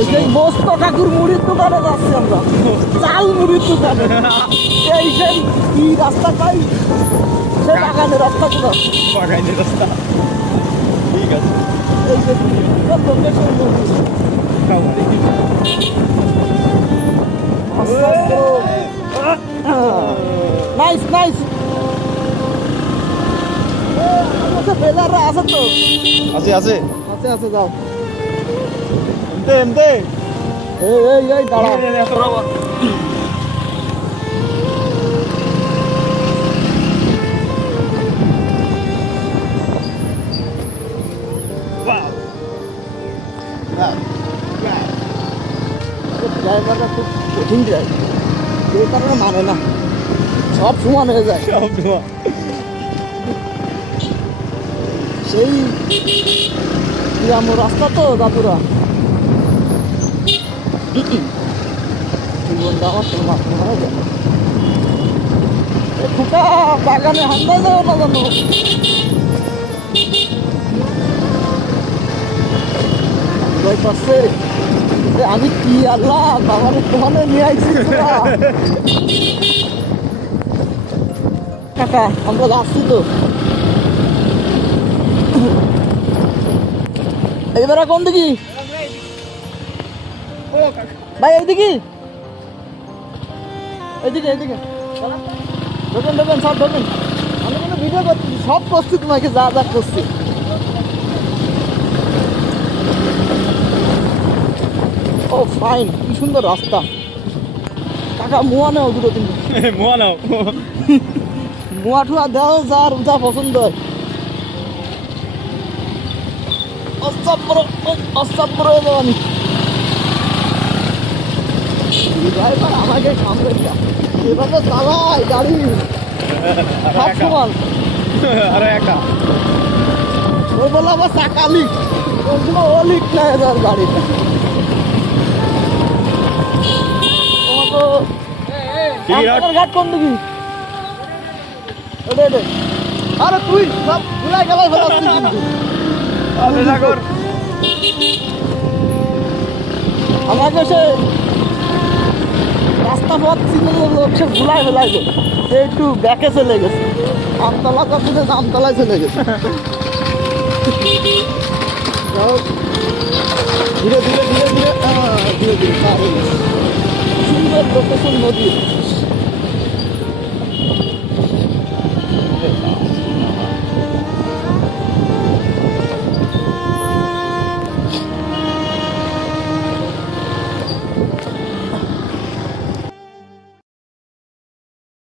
এই যে বস্ত কাকুর মুড়ির দোকানে যাচ্ছি আমরা, চাল মুড়ির দোকানে। এই সেই কি রাস্তা পাই, সে বাগানের রাস্তা গুলো, বাগানের রাস্তা। ঠিক আছে, এই যে লোকেশন নাইস নাইস। বেলাররা আছে তো? আছে আছে আছে আছে, যাও। এমতে এমতে এই এই এই দাঁড়া, ড্রাইভারটা খুব কঠিন ড্রাইভার, এই কারণে মানে না, সব সমান হয়ে যায়। সব ধোয়া। সেই আমার রাস্তা তো দাদুরা ফুটা বাগানে হান্দায় যাও না জানো, আমি কি আল্লাহ বাবার তোমানে নিয়ে আইছি। কাকা আমরা যাচ্ছি তো, এবারে কোন দিকে ভাই? এইদিকে এইদিকে এইদিকে ঢোকেন ঢোকেন, সব ঢোকেন। আমি কিন্তু ভিডিও করছি, সব করছি তোমাকে, যা যা করছি। ও ফাইন, কি সুন্দর রাস্তা। কাকা মুয়া নেও দুটো তিনটে, মোয়া নাও। মুয়া টুয়া দাও, যার যা পছন্দ হয়। অস্তাব্বর হয়ে যাবানি ড্রাইভার আমাকে সামনে এভাবে চালায় গাড়ি সব সমান। আরে একা ওই বলে আবার চাকা লিক, ওইগুলো ও লিক না এবার গাড়িটা। তোমাকে ঘাট কোন দিকে? আরে তুই সব ভুলাই গেলাই ফেলাচ্ছিস কিন্তু। আমাকে সে রাস্তা পথ চিনল লোক, সে ভুলাই ফেলাই গেল, সে একটু ব্যাকে চলে গেছে, আমতলা কাপুরে আমতলায় চলে গেছে। ধীরে ধীরে ধীরে ধীরে ধীরে ধীরে সুন্দর লোকেশন নদী।